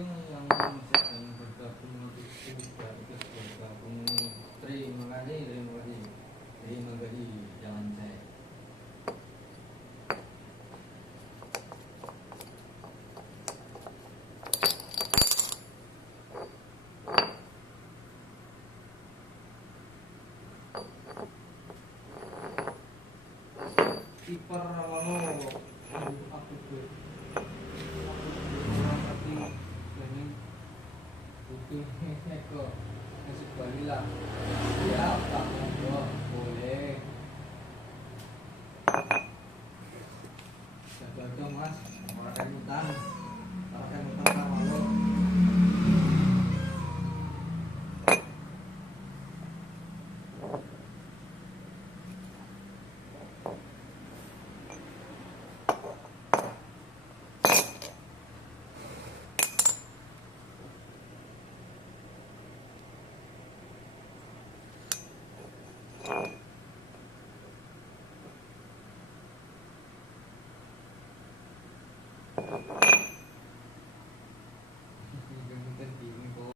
itu yang bergabung itu juga ikut bergabung. Terima kasih, jangan saya. Kiper awalnya aku tuh tapi ini butuh kok masih balik lah ya tak boleh